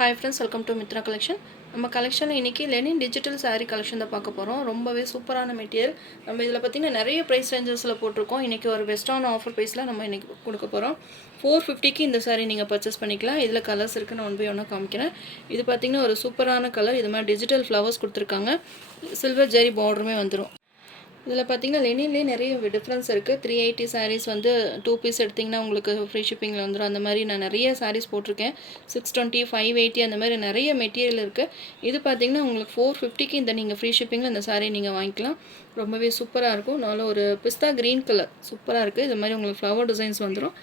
Hi friends, welcome to Mitra collection. நம்ம கலெக்ஷனில் இன்றைக்கி லெனின் டிஜிட்டல் சாரீ கலெக்ஷன் தான் பார்க்க போகிறோம். ரொம்பவே சூப்பரான மெட்டீரியல். நம்ம இதில் பார்த்திங்கன்னா நிறைய ப்ரைஸ் ரேஞ்சஸில் போட்டிருக்கோம். இன்றைக்கி ஒரு பெஸ்ட்டான ஆஃபர் ப்ரைஸில் நம்ம இன்றைக்கி கொடுக்க போகிறோம். 450க்கு இந்த சாரீ நீங்கள் பர்ச்சேஸ் பண்ணிக்கலாம். இதில் கலர்ஸ் இருக்குது, நான் ஒன் பை ஒன்னாக காமிக்கிறேன். இது பார்த்திங்கன்னா ஒரு சூப்பரான கலர். இது மாதிரி டிஜிட்டல் ஃப்ளவர்ஸ் கொடுத்துருக்காங்க. சில்வர் ஜெரி பார்டருமே வந்துடும். இதில் பார்த்திங்கன்னா லெனின்லேயே நிறைய டிஃப்ரென்ஸ் இருக்குது. 380 சாரீஸ் வந்து 2 பீஸ் எடுத்திங்கன்னா உங்களுக்கு ஃப்ரீ ஷிப்பிங்கில் வந்துடும். அந்த மாதிரி நான் நிறைய சாரீஸ் போட்டிருக்கேன். 620, 580 அந்த மாதிரி நிறைய மெட்டீரியல் இருக்குது. இது பார்த்திங்கன்னா உங்களுக்கு 450க்கு இந்த நீங்கள் ஃப்ரீ ஷிப்பிங்கில் இந்த சாரீ நீங்கள் வாங்கிக்கலாம். ரொம்பவே சூப்பராக இருக்கும். நல்ல ஒரு பிஸ்தா க்ரீன் கலர் சூப்பராக இருக்குது. இது மாதிரி உங்களுக்கு ஃப்ளவர் டிசைன்ஸ் வந்துடும்.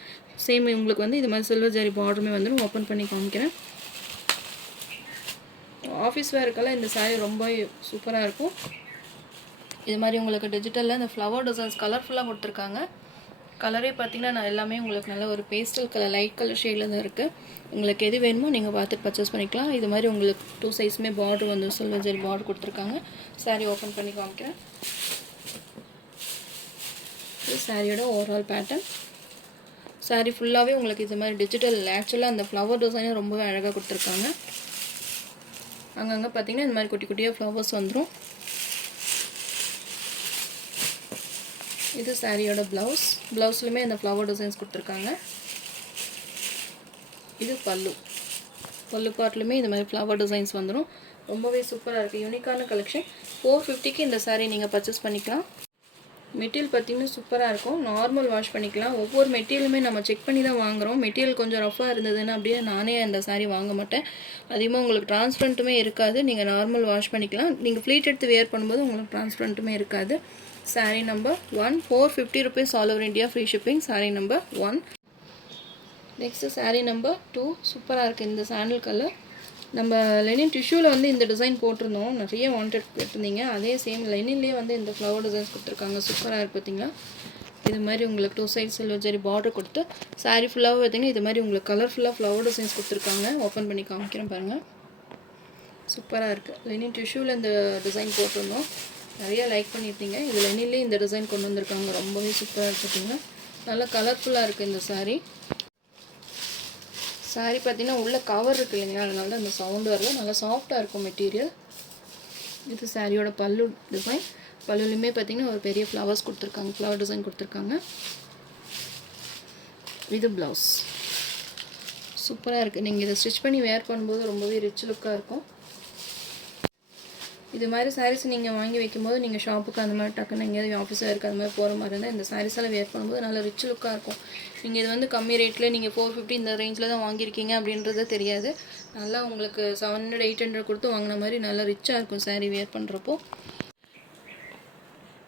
சேம் உங்களுக்கு வந்து இது மாதிரி சில்வர் ஜெரி பார்டருமே வந்துடும். ஓப்பன் பண்ணி காமிக்கிறேன். ஆஃபீஸ் வேர்க்கெல்லாம் இந்த சாரீ ரொம்ப சூப்பராக இருக்கும். இது மாதிரி உங்களுக்கு டிஜிட்டலில் இந்த ஃப்ளவர் டிசைன்ஸ் கலர்ஃபுல்லாக கொடுத்துருக்காங்க. கலரே பார்த்திங்கன்னா நான் எல்லாமே உங்களுக்கு நல்ல ஒரு பேஸ்டல் கலர் லைட் கலர் ஷேடில் தான் இருக்குது. உங்களுக்கு எது வேணுமோ நீங்கள் பார்த்துட்டு பர்ச்சேஸ் பண்ணிக்கலாம். இது மாதிரி உங்களுக்கு 2 சைஸுமே பார்டர் வந்து சில்வர் ஜெரி பார்டர் கொடுத்துருக்காங்க. சாரீ ஓப்பன் பண்ணி காமிக்கிறேன். இது சாரியோட ஓவரால் பேட்டர்ன். சாரீ ஃபுல்லாகவே உங்களுக்கு இது மாதிரி டிஜிட்டல் ஆக்சுவலாக அந்த ஃப்ளவர் டிசைனே ரொம்பவே அழகாக கொடுத்துருக்காங்க. அங்கங்கே பார்த்திங்கன்னா இந்த மாதிரி குட்டி குட்டியாக ஃப்ளவர்ஸ் வந்துடும். இது சாரியோட ப்ளவுஸ்லையுமே இந்த ஃப்ளவர் டிசைன்ஸ் கொடுத்துருக்காங்க. இது பல்லு பார்ட்லையுமே இந்த மாதிரி ஃப்ளவர் டிசைன்ஸ் வந்துடும். ரொம்பவே சூப்பராக இருக்குது. யூனிக்கான கலெக்ஷன். 450க்கு இந்த சாரீ நீங்கள் பர்ச்சேஸ் பண்ணிக்கலாம். மெட்டீரியல் பார்த்திங்கன்னா சூப்பராக இருக்கும். நார்மல் வாஷ் பண்ணிக்கலாம். ஒவ்வொரு மெட்டீரியலுமே நம்ம செக் பண்ணி தான் வாங்குகிறோம். மெட்டீரியல் கொஞ்சம் ரஃபாக இருந்ததுன்னா அப்படியே நானே அந்த சாரீ வாங்க மாட்டேன். அதிகமாக உங்களுக்கு டிரான்ஸ்பரண்ட்டுமே இருக்காது. நீங்கள் நார்மல் வாஷ் பண்ணிக்கலாம். நீங்கள் ஃப்ளீட் எடுத்து வேர் பண்ணும்போது உங்களுக்கு டிரான்ஸ்பரண்ட்டுமே இருக்காது. Sari number 1, 450 rupees all over India free shipping. Sari number 1. Next sari number 2. சூப்பராக இருக்குது இந்த சாண்டில் கலர். நம்ம லெனின் டிஷ்யூவில் வந்து இந்த டிசைன் போட்டிருந்தோம். நிறைய வாண்டட் போட்டிருந்தீங்க. அதே சேம் லெனின்லேயே வந்து இந்த ஃப்ளவர் டிசைன்ஸ் கொடுத்துருக்காங்க. சூப்பராக இருக்குது பார்த்திங்களா. இது மாதிரி உங்களுக்கு 2 சைட் சில்வர் ஜெரி பார்டர் கொடுத்து சாரீ ஃபுல்லாக பார்த்திங்கன்னா இது மாதிரி உங்களுக்கு கலர்ஃபுல்லாக ஃப்ளவர் டிசைன்ஸ் கொடுத்துருக்காங்க. ஓப்பன் பண்ணி காமிக்கிறேன் பாருங்கள். சூப்பராக இருக்குது. லெனின் டிஷ்யூவில் இந்த டிசைன் போட்டிருந்தோம். நிறைய லைக் பண்ணியிருந்தீங்க. இது லெனின்லேயே இந்த டிசைன் கொண்டு வந்திருக்காங்க. ரொம்பவே சூப்பராக இருக்குதுங்க. நல்லா கலர்ஃபுல்லாக இருக்குது இந்த சாரீ. சாரீ பார்த்திங்கன்னா உள்ள கவர் இருக்குது இல்லைங்களா, அதனால தான் அந்த சவுண்டு வருது. நல்லா சாஃப்டாக இருக்கும் மெட்டீரியல். இது சாரியோட பல்லு டிசைன். பல்லுலையுமே பார்த்திங்கன்னா ஒரு பெரிய ஃப்ளவர்ஸ் கொடுத்துருக்காங்க, ஃப்ளவர் டிசைன் கொடுத்துருக்காங்க. இது ப்ளவுஸ் சூப்பராக இருக்குது. நீங்கள் இதை ஸ்டிச் பண்ணி வேர் பண்ணும்போது ரொம்பவே ரிச் லுக்காக இருக்கும். இது மாதிரி சாரீஸ் நீங்கள் வாங்கி வைக்கும்போது நீங்கள் ஷாப்புக்கு அந்த மாதிரி டக்குன்னு எங்கேயாவது ஆஃபீஸாக இருக்குது அந்த மாதிரி போகிற மாதிரி இருந்தால் இந்த சாரீஸெல்லாம் வேர் பண்ணும்போது நல்லா ரிச் லுக்காக இருக்கும். நீங்கள் இது வந்து கம்மி ரேட்டில் நீங்கள் 450 இந்த ரேஞ்சில் தான் வாங்கியிருக்கீங்க அப்படின்றது தெரியாது. நல்லா உங்களுக்கு 700, 800 கொடுத்து வாங்கின மாதிரி நல்லா ரிச்சாக இருக்கும் சாரீ வேர் பண்ணுறப்போ.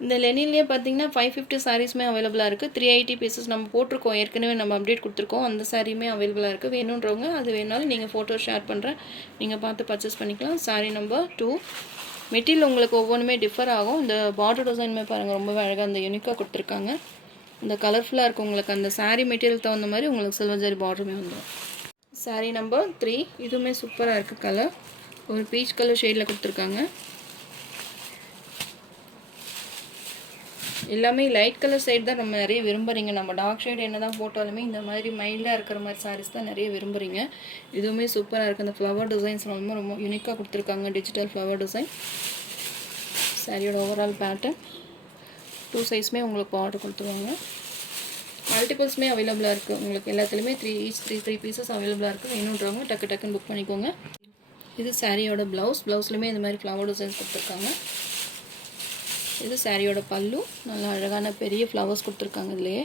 இந்த லெனின்லேயே பார்த்தீங்கன்னா 550 சாரீஸுமே அவைலபிளாக இருக்குது. 380 பீசஸ் நம்ம போட்டிருக்கோம், ஏற்கனவே நம்ம அப்டேட் கொடுத்துருக்கோம். அந்த சாரியுமே அவைலபிளாக இருக்குது. வேணுன்றவங்க அது வேணாலும் நீங்கள் ஃபோட்டோ ஷேர் பண்ணுறேன், நீங்கள் பார்த்து பர்ச்சேஸ் பண்ணிக்கலாம். சாரீ நம்பர் 2. மெட்டீரியல் உங்களுக்கு ஒவ்வொன்றுமே டிஃபர் ஆகும். இந்த பார்டர் டிசைனுமே பாருங்கள் ரொம்பவே அழகாக அந்த யூனிக்காக கொடுத்துருக்காங்க. இந்த கலர்ஃபுல்லாக இருக்கும். உங்களுக்கு அந்த சாரீ மெட்டீரியல் தகுந்த மாதிரி உங்களுக்கு சில்வர் ஜெரி பார்டருமே வந்துடும். சாரீ நம்பர் 3. இதுவுமே சூப்பராக இருக்குது. கலர் ஒரு பீச் கலர் ஷேடில் கொடுத்துருக்காங்க. எல்லாமே லைட் கலர் சைடு தான் நம்ம நிறைய விரும்புகிறீங்க. நம்ம டார்க் ஷேட் என்ன தான் போட்டாலுமே இந்த மாதிரி மைல்டாக இருக்கிற மாதிரி சாரீஸ் தான் நிறைய விரும்புகிறீங்க. இதுவுமே சூப்பராக இருக்குது. அந்த ஃப்ளவர் டிசைன்ஸ் ரொம்ப யூனிக்காக கொடுத்துருக்காங்க. Digital flower design. சாரியோட ஓவரால் பேட்டர்ன். 2 சைஸுமே உங்களுக்கு பார்டர் கொடுத்துருவாங்க. மல்டிபிள்ஸுமே அவைலபிளாக இருக்குது. உங்களுக்கு எல்லாத்துலேயுமே 3 பீசஸ் அவைலபிளாக இருக்குது. வேணுன்றவங்க டக்குன்னு புக் பண்ணிக்கோங்க. இது சாரியோட ப்ளவுஸ்லையுமே இந்த மாதிரி ஃப்ளவர் டிசைன்ஸ் கொடுத்துருக்காங்க. இது சாரியோட பல்லு. நல்லா அழகான பெரிய ஃப்ளவர்ஸ் கொடுத்துருக்காங்க இதுலேயே.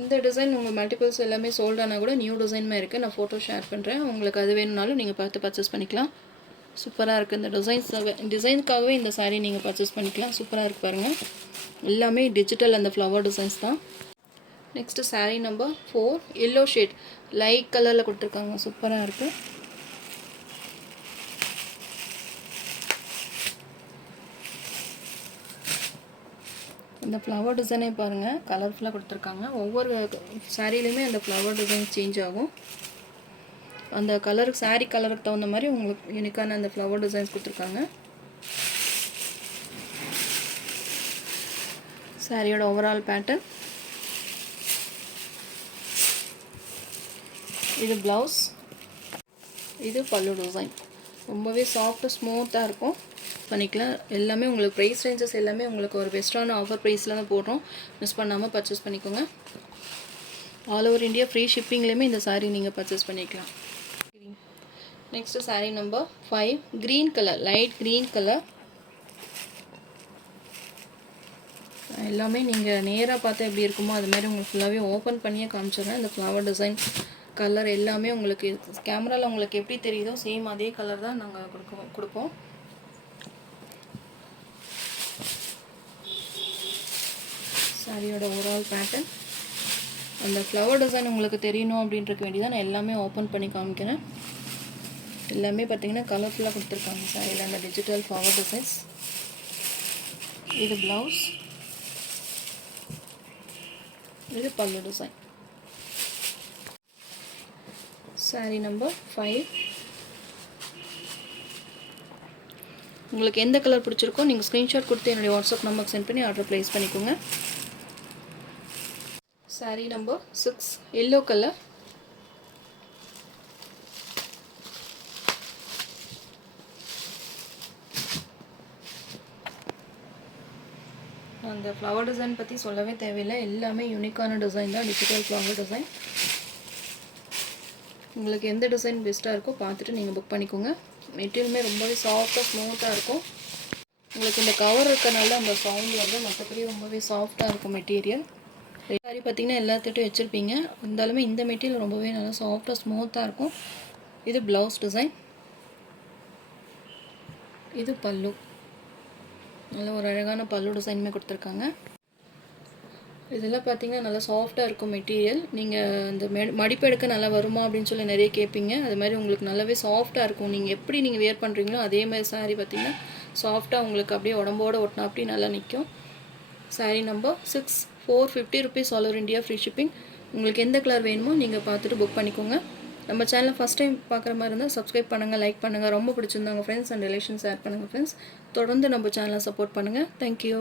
இந்த டிசைன் உங்கள் மல்டிபிள்ஸ் எல்லாமே சோல்ட் ஆனால் கூட நியூ டிசைனுமே இருக்குது. நான் ஃபோட்டோ ஷேர் பண்ணுறேன். உங்களுக்கு அது வேணும்னாலும் நீங்கள் பார்த்து பர்ச்சேஸ் பண்ணிக்கலாம். சூப்பராக இருக்குது. இந்த டிசைனுக்காகவே இந்த சாரீ நீங்கள் பர்ச்சேஸ் பண்ணிக்கலாம். சூப்பராக இருக்குது பாருங்கள். எல்லாமே டிஜிட்டல் அந்த ஃப்ளவர் டிசைன்ஸ் தான். Next sari number 4. Yellow shade light கலரில் கொடுத்துருக்காங்க. சூப்பராக இருக்குது. இந்த ஃப்ளவர் டிசைனே பாருங்கள் கலர்ஃபுல்லாக கொடுத்துருக்காங்க. ஒவ்வொரு சாரீலையுமே அந்த ஃப்ளவர் டிசைன் சேஞ்ச் ஆகும். அந்த கலருக்கு சாரீ கலருக்கு தகுந்த மாதிரி உங்களுக்கு யூனிக்கான அந்த ஃப்ளவர் டிசைன்ஸ் கொடுத்துருக்காங்க. சாரியோட ஓவரால் பேட்டர்ன். இது ப்ளவுஸ், இது பல்லு டிசைன். ரொம்பவே சாஃப்டாக ஸ்மூத்தாக இருக்கும். பண்ணிக்கலாம். எல்லாமே உங்களுக்கு ப்ரைஸ் ரேஞ்சஸ் எல்லாமே உங்களுக்கு ஒரு பெஸ்ட்டான ஆஃபர் ப்ரைஸில் தான் போடுறோம். மிஸ் பண்ணாமல் பர்ச்சேஸ் பண்ணிக்கோங்க. ஆல் ஓவர் இந்தியா ஃப்ரீ ஷிப்பிங்லேயுமே இந்த சாரீ நீங்கள் பர்ச்சேஸ் பண்ணிக்கலாம். Next sari number 5, green colour, light green colour. எல்லாமே நீங்கள் நேராக பார்த்தா எப்படி இருக்குமோ அது மாதிரி உங்களுக்கு ஃபுல்லாகவே ஓப்பன் பண்ணியே காமிச்சிடுறேன். இந்த ஃப்ளவர் டிசைன் கலர் எல்லாமே உங்களுக்கு கேமராவில் உங்களுக்கு எப்படி தெரியுதோ சேம் அதே கலர் தான் நாங்கள் கொடுப்போம். சாரியோட ஓவரால் பேட்டர்ன், அந்த ஃப்ளவர் டிசைன் உங்களுக்கு தெரியணும் அப்படின்றக்கு வேண்டி தான் நான் எல்லாமே ஓப்பன் பண்ணி காமிக்கிறேன். எல்லாமே பார்த்தீங்கன்னா கலர்ஃபுல்லாக கொடுத்துருக்காங்க சாரியில் அந்த டிஜிட்டல் ஃப்ளவர் டிசைன்ஸ். இது ப்ளவுஸ், இது பல்லு டிசைன். சாரீ நம்பர் 5. உங்களுக்கு எந்த கலர் பிடிச்சிருக்கோ நீங்கள் ஸ்க்ரீன்ஷாட் கொடுத்து என்னுடைய வாட்ஸ்அப் நம்பருக்கு சென்ட் பண்ணி ஆர்டர் ப்ளேஸ் பண்ணிக்கோங்க. Sari number 6, yellow colour. அந்த ஃப்ளவர் டிசைன் பற்றி சொல்லவே தேவையில்லை. எல்லாமே யூனிக்கான டிசைன் தான், டிஜிட்டல் ஃப்ளவர் டிசைன். உங்களுக்கு எந்த டிசைன் பெஸ்ட்டாக இருக்கோ பார்த்துட்டு நீங்கள் புக் பண்ணிக்கோங்க. மெட்டீரியலுமே ரொம்பவே சாஃப்டாக ஸ்மூத்தாக இருக்கும். உங்களுக்கு இந்த கவர் இருக்கனால அந்த சவுண்ட் வந்து மற்றபடி ரொம்பவே சாஃப்டாக இருக்கும் மெட்டீரியல். சாரி பார்த்திங்கன்னா எல்லாத்துட்டும் வச்சுருப்பீங்க, இருந்தாலுமே இந்த மெட்டீரியல் ரொம்பவே நல்லா சாஃப்டாக ஸ்மூத்தாக இருக்கும். இது ப்ளவுஸ் டிசைன், இது பல்லு. நல்ல ஒரு அழகான பல்லு டிசைனுமே கொடுத்துருக்காங்க. இதெல்லாம் பார்த்தீங்கன்னா நல்லா சாஃப்டாக இருக்கும் மெட்டீரியல். நீங்கள் இந்த மடிப்பு எடுக்க நல்லா வருமா அப்படின்னு சொல்லி நிறைய கேட்பீங்க. அது மாதிரி உங்களுக்கு நல்லாவே சாஃப்டாக இருக்கும். நீங்கள் எப்படி நீங்கள் வேர் பண்ணுறீங்களோ அதே மாதிரி சாரீ பார்த்திங்கன்னா சாஃப்டாக உங்களுக்கு அப்படியே உடம்போட ஒட்டினா அப்படி நல்லா நிற்கும். Sari number 6, 450 rupees all over India free shipping. உங்களுக்கு எந்த கலர் வேணுமோ நீங்கள் பார்த்துட்டு புக் பண்ணிக்கோங்க. நம்ம சேனலை ஃபஸ்ட் டைம் பார்க்குற மாதிரி இருந்தால் சப்ஸ்கிரைப் பண்ணுங்கள், லைக் பண்ணுங்கள். ரொம்ப பிடிச்சிருந்தாங்க ஃப்ரெண்ட்ஸ் அண்ட் ரிலேஷன்ஸ் ஷேர் பண்ணுங்கள் ஃப்ரெண்ட்ஸ். தொடர்ந்து நம்ம சேனலை சப்போர்ட் பண்ணுங்கள். தேங்க்யூ.